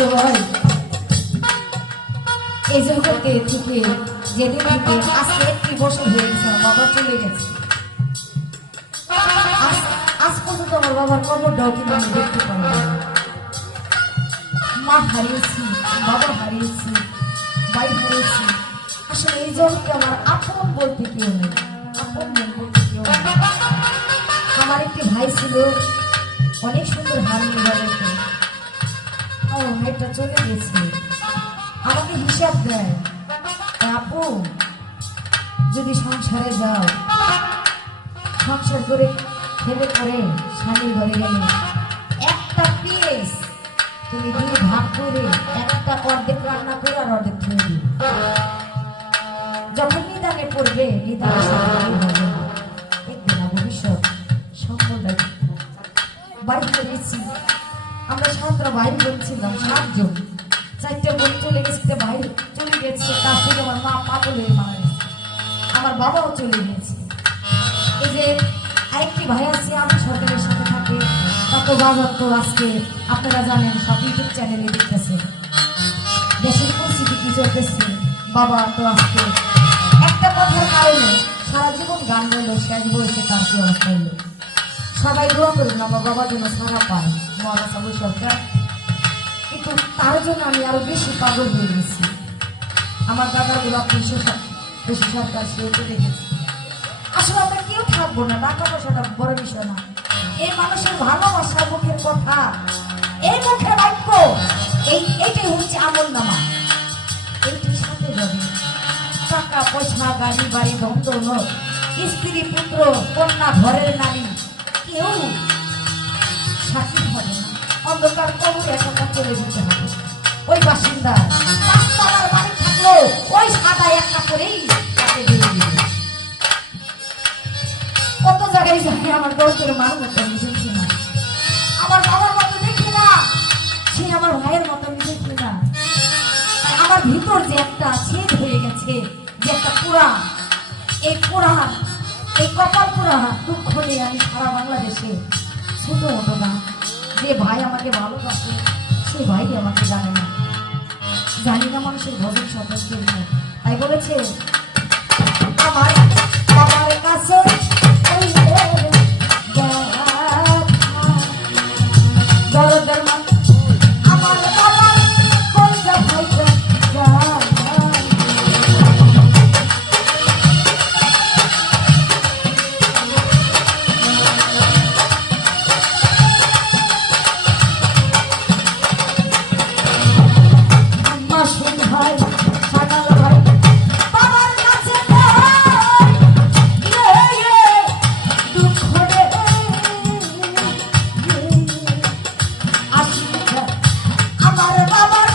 আসলে ভাই এই জগতে থেকে যেদিন থেকে আজকে 1 বছর হয়ে গেছে বাবা চলে গেছে। আজ পর্যন্ত আমার বাবার কবরটাও কিন্তু আমি দেখতে পারি না। মা হারিয়েছি, বাবা হারিয়েছি, ভাই হারিয়েছি। আসলে এই জগতে আমার আপন বলতে কেউ নেই, আপন বলতে কেউ নেই। আমার একটি ভাই ছিল, অনেক সুন্দর হারমোনি বাজাতো। আমার ভাইটা চলে গেছে, আমাকে হিসাব দেয়, আপু যদি সংসারে যাও, সংসার করে খেলে পরে স্বামীর ঘরে গেলে একটা পিস তুমি 2 ভাগ করে একটা অর্ধেক রান্না করে আর অর্ধেক খেয়ে দিও। যখন নিদানে পড়বে নিদানে দেখবে না ভবিষ্যৎ সম্পূর্ণ। বাড়ি করেছি আমরা 7টা ভাই বোন ছিলাম, 7 জন। 4টে বোন চলে গেছে, ভাই চলে গেছে, তার থেকে আমার মা পাগল হয়ে মারা গেছে, আমার বাবাও চলে গেছে। এই যে আরেকটি ভাই আছে আমি সরকারের সাথে থাকে, কত বাজার তো আজকে আপনারা জানেন, সব ইউটিউব চ্যানেলে দেখতেছে দেশের পরিস্থিতি কি চলতেছে। বাবা তো আজকে একটা কথার কারণে সারা জীবন গান গাইলো, শেষ বয়সে তার কি অবস্থা হইলো। সবাই দোয়া করুন আমার বাবার জন্য সারা পায় মহারাজ সাবু সরকার, কিন্তু তার জন্য আমি আরো বেশি পাগল হয়ে গেছি। আমার দাদার গোলাপ বেশি সরকার সেও চলে গেছে। আসলে আমরা কেউ থাকবো না, টাকা পয়সাটা বড় বিষয় না। এই মানুষের ভালোবাসার মুখের কথা, এই মুখের বাক্য, এইটাই হচ্ছে আমল নামা। এইটির সাথে যাবে টাকা পয়সা, গাড়ি বাড়ি, ধন, স্ত্রী পুত্র কন্যা, ঘরের নারী, কেউ সাথী হবে না। অন্ধকার কবরে একা চলে যেতে হবে। ওই বাসিন্দা 5 তলার বাড়ি থাকলো ওই সাদা একটা করেই তাকে দিয়ে দিবে। কত জায়গায় যাই আমার দৌড়ের মানুষ দেখি না, আমার বাবার মতো দেখি না, সে আমার ভাইয়ের মতো দেখি না। আমার ভিতর যে একটা ছেদ হয়ে গেছে, যে একটা পুরাণ, এই পুরাণ, এই কপাল পুরাণ দুঃখ নিয়ে আমি সারা বাংলাদেশে ছোট হতো না। যে ভাই আমাকে ভালোবাসে সেই ভাই আমাকে জানে না, জানি না মানুষের ভজন সদস্য। তাই বলেছে আমার বাবার কাছে দরদের মান আমার বাবার কলজা ভাইটা মাসুদ ভাই, সানাল ভাই, বাবার কাছে দুঃখ রে আমার বাবার